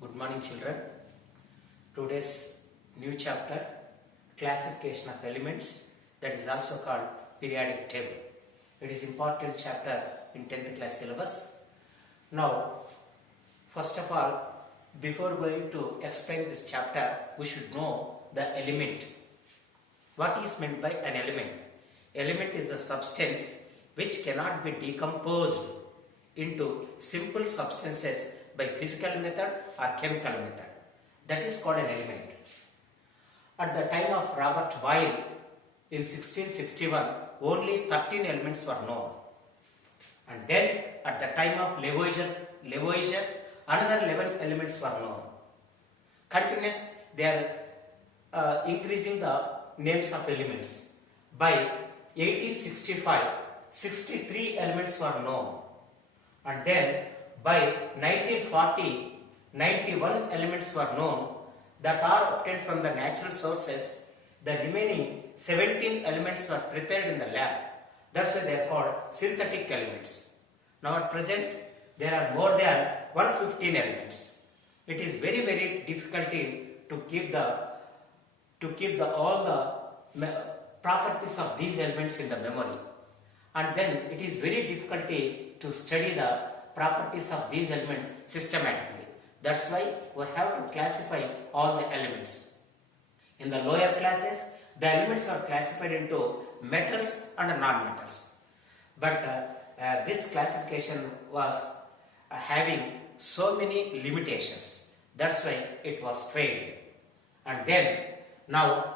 Good morning, children. Today's new chapter, classification of elements, that is also called periodic table. It is important chapter in 10th class syllabus. Now, first of all, before going to explain this chapter, we should know the element. What is meant by an element? Element is the substance which cannot be decomposed into simple substances by physical method or chemical method. That is called an element. At the time of Robert Boyle in 1661, only 13 elements were known. And then at the time of Lavoisier, another 11 elements were known. Continuous, they are increasing the names of elements. By 1865, 63 elements were known. And then by 1940, 91 elements were known that are obtained from the natural sources. The remaining 17 elements were prepared in the lab. That's why they are called synthetic elements. Now at present, there are more than 115 elements. It is very difficult to keep all the properties of these elements in the memory. And then it is very difficult to study the properties of these elements systematically. That's why we have to classify all the elements. In the lower classes, the elements are classified into metals and non-metals. But this classification was having so many limitations. That's why it was failed. And then, now,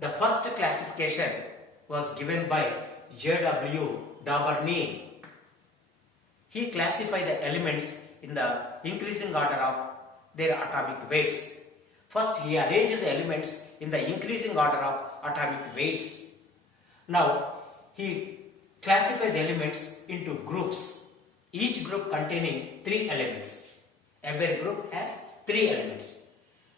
the first classification was given by J.W. Daubernier. He classified the elements in the increasing order of their atomic weights. First, he arranged the elements in the increasing order of atomic weights. Now, he classified the elements into groups, each group containing 3 elements. Every group has 3 elements.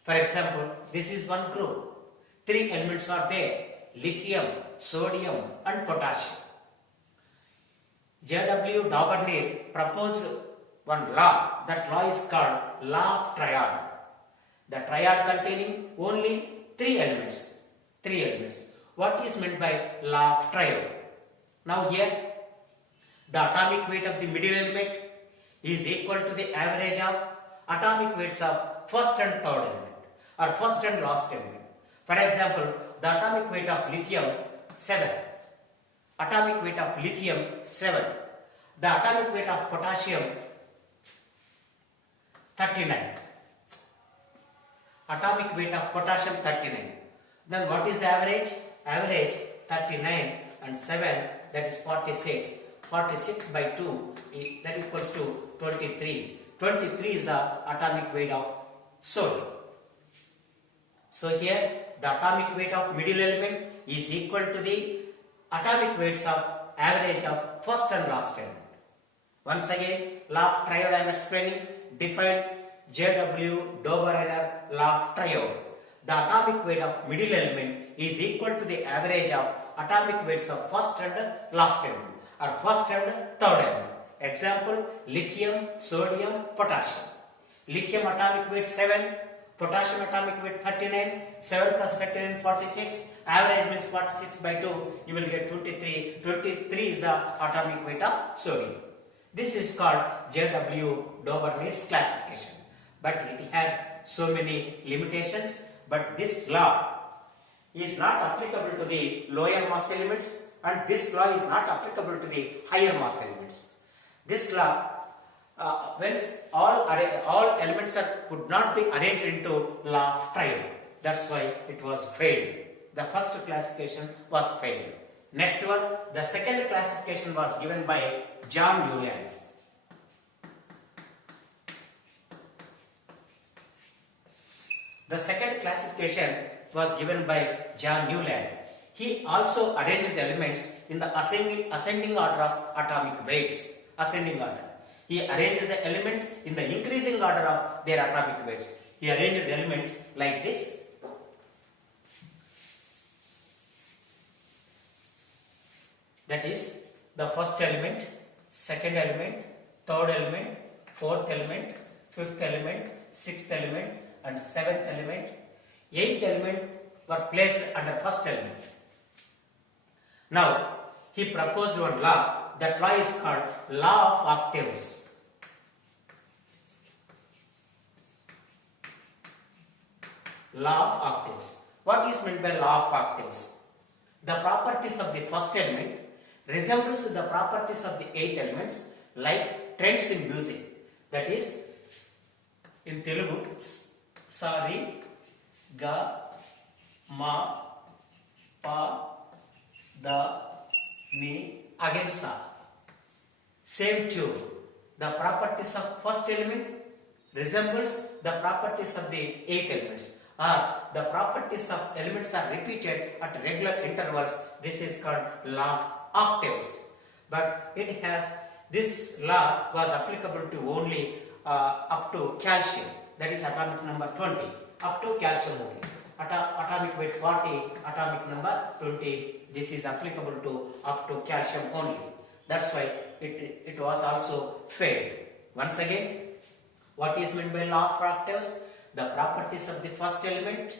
For example, this is one group. 3 elements are there: lithium, sodium and potassium. J.W. Daubernier proposed one law. That law is called law of triad. The triad containing only 3 elements. 3 elements. What is meant by law of triad? Now here, the atomic weight of the middle element is equal to the average of atomic weights of first and third element, or first and last element. For example, the atomic weight of lithium 7. Atomic weight of lithium 7. The atomic weight of potassium 39. Atomic weight of potassium 39. Then what is the average? Average 39 and 7, that is 46. 46 by 2 that equals to 23. 23 is the atomic weight of sodium. So here the atomic weight of middle element is equal to the atomic weights of average of first and last element. Once again, law of triad I am explaining. Define J.W. Daubernier law of triad. The atomic weight of middle element is equal to the average of atomic weights of first and last element, or first and third element. Example: lithium, sodium, potassium. Lithium atomic weight 7, potassium atomic weight 39, 7 plus 39 46, average means 46 by 2, you will get 23. 23 is the atomic weight of sodium. This is called J.W. Daubernier's classification. But it had so many limitations. But this law is not applicable to the lower mass elements, and this law is not applicable to the higher mass elements. This law, when all elements could not be arranged into law of triad. That's why it was failed. The first classification was failed. Next one, the second classification was given by John Newland. The second classification was given by John Newland. He also arranged the elements in the ascending order of atomic weights. Ascending order. He arranged the elements in the increasing order of their atomic weights. He arranged the elements like this. That is the first element, second element, third element, fourth element, fifth element, sixth element and seventh element. Eighth element were placed under first element. Now, he proposed one law. That law is called law of octaves. Law of octaves. What is meant by law of octaves? The properties of the first element resembles the properties of the eighth elements, like trends in music. That is, in Telugu, sari, ga, ma, pa, da, ni, again sa. Same tune. The properties of first element resembles the properties of the eighth elements, or the properties of elements are repeated at regular intervals. This is called law of octaves. But it has, this law was applicable to only up to calcium, that is atomic number 20, up to calcium only. Atomic weight 40, atomic number 20, this is applicable to up to calcium only. That's why it was also failed. Once again, what is meant by law of octaves? The properties of the first element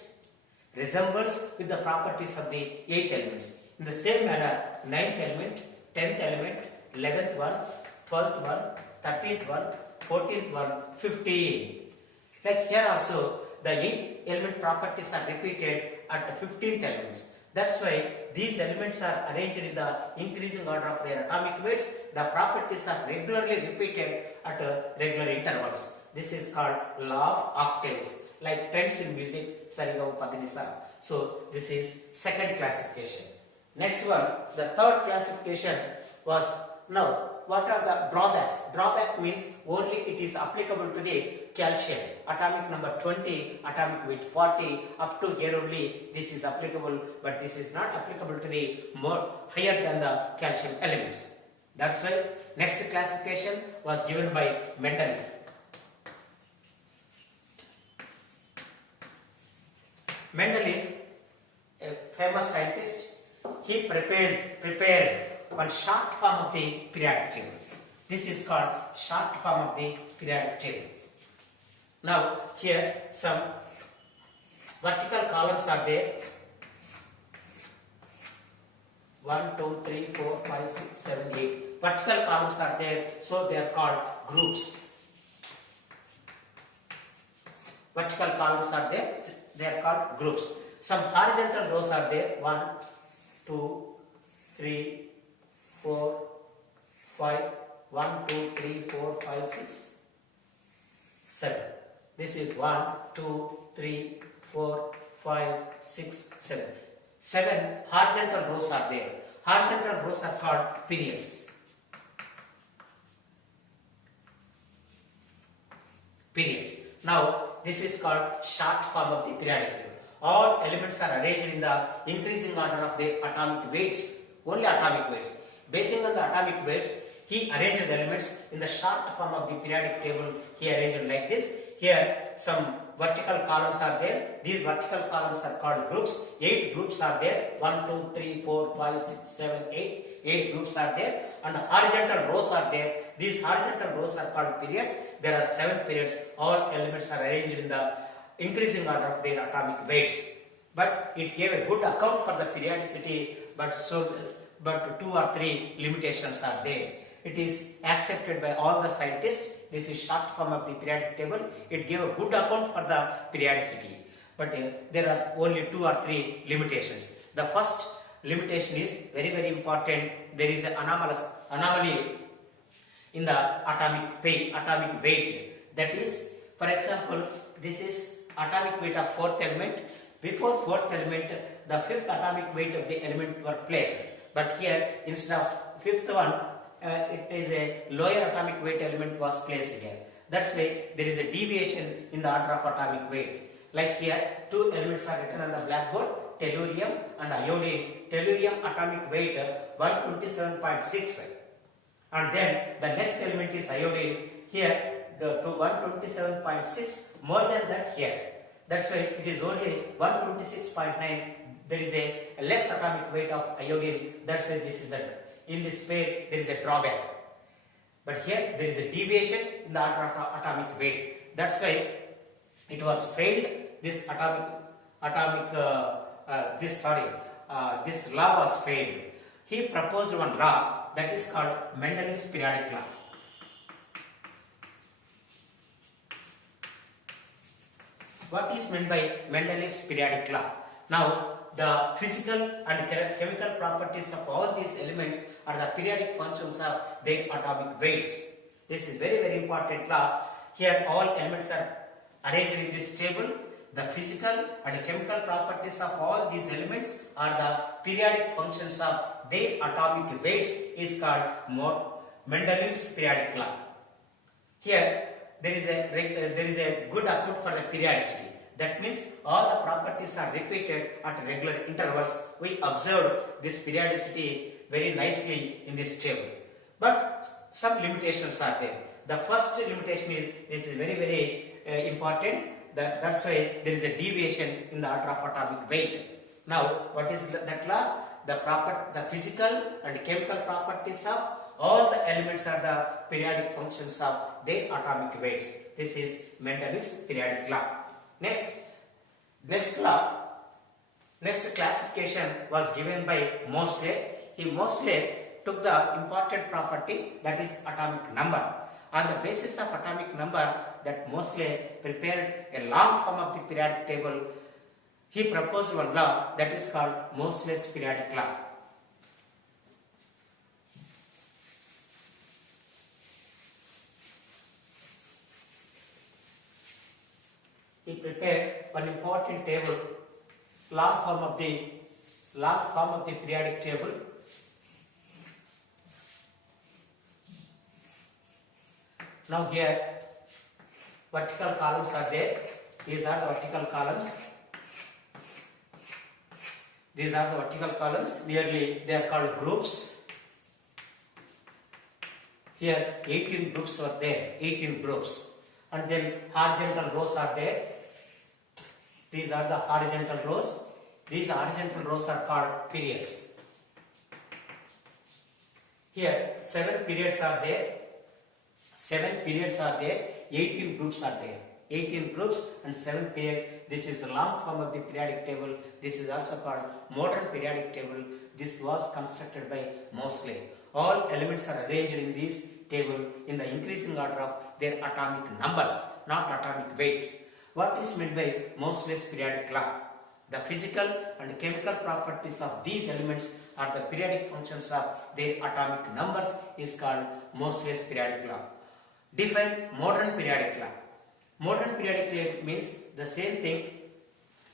resembles with the properties of the eighth elements. In the same manner, ninth element, 10th element, 11th one, 12th one, 13th one, 14th one, 15th. Like here also, the 8th element properties are repeated at the 15th elements. That's why these elements are arranged in the increasing order of their atomic weights. The properties are regularly repeated at regular intervals. This is called law of octaves, like trends in music, Sarigama Padinisa. So this is second classification. Next one, the third classification was, now what are the drawbacks? Drawback means only it is applicable to the calcium. Atomic number 20, atomic weight 40, up to here only this is applicable, but this is not applicable to the more higher than the calcium elements. That's why next classification was given by Mendeleev. Mendeleev, a famous scientist, he prepared one short form of the periodic table. This is called short form of the periodic table. Now here some vertical columns are there. 1, 2, 3, 4, 5, 6, 7, 8. Vertical columns are there, so they are called groups. Vertical columns are there, they are called groups. Some horizontal rows are there. 1, 2, 3, 4, 5. 1, 2, 3, 4, 5, 6, 7. This is 1, 2, 3, 4, 5, 6, 7. 7 horizontal rows are there. Horizontal rows are called periods. Periods. Now this is called short form of the periodic table. All elements are arranged in the increasing order of their atomic weights. Only atomic weights. Basing on the atomic weights, he arranged the elements in the short form of the periodic table. He arranged like this. Here some vertical columns are there. These vertical columns are called groups. 8 groups are there. 1, 2, 3, 4, 5, 6, 7, 8. 8 groups are there. And horizontal rows are there. These horizontal rows are called periods. There are 7 periods. All elements are arranged in the increasing order of their atomic weights. But it gave a good account for the periodicity, but 2 or 3 limitations are there. It is accepted by all the scientists. This is short form of the periodic table. It gave a good account for the periodicity. But there are only 2 or 3 limitations. The first limitation is very, very important. There is an anomaly in the atomic weight. That is, for example, this is atomic weight of 4th element. Before 4th element, the 5th atomic weight of the element were placed. But here, instead of 5th one, it is a lower atomic weight element was placed here. That's why there is a deviation in the order of atomic weight. Like here, 2 elements are written on the blackboard, tellurium and iodine. Tellurium atomic weight 127.6, and then the next element is iodine. Here, the 127.6, more than that here. That's why it is only 126.9. There is a less atomic weight of iodine. That's why this is in this pair there is a drawback. But here there is a deviation in the order of atomic weight. That's why it was failed. This this law was failed. He proposed one law that is called Mendel's periodic law. What is meant by Mendel's periodic law? Now, the physical and chemical properties of all these elements are the periodic functions of their atomic weights. This is very, very important law. Here all elements are arranged in this table. The physical and chemical properties of all these elements are the periodic functions of their atomic weights is called Mendel's periodic law. Here there is a good account for the periodicity. That means all the properties are repeated at regular intervals. We observed this periodicity very nicely in this table. But some limitations are there. The first limitation is, this is very, very important. That's why there is a deviation in the order of atomic weight. Now, what is that law? The physical and chemical properties of all the elements are the periodic functions of their atomic weights. This is Mendel's periodic law. Next classification was given by Moseley. Moseley took the important property, that is atomic number. On the basis of atomic number, that Moseley prepared a long form of the periodic table. He proposed one law that is called Moseley's periodic law. He prepared one important table, long form of the periodic table. Now here vertical columns are there. These are the vertical columns. Nearly they are called groups. Here 18 groups are there. 18 groups. And then horizontal rows are there. These are the horizontal rows. These horizontal rows are called periods. Here 7 periods are there. 18 groups are there. 18 groups and 7 periods. This is the long form of the periodic table. This is also called modern periodic table. This was constructed by Moseley. All elements are arranged in this table in the increasing order of their atomic numbers, not atomic weight. What is meant by Moseley's periodic law? The physical and chemical properties of these elements are the periodic functions of their atomic numbers is called Moseley's periodic law. Define modern periodic law. Modern periodic law means the same thing.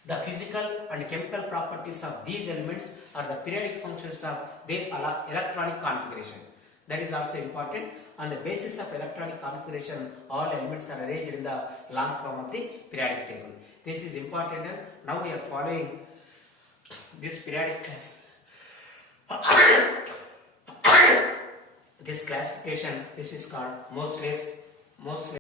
The physical and chemical properties of these elements are the periodic functions of their electronic configuration. That is also important. On the basis of electronic configuration, all elements are arranged in the long form of the periodic table. This is important, and now we are following this periodic class. This classification, this is called Moseley's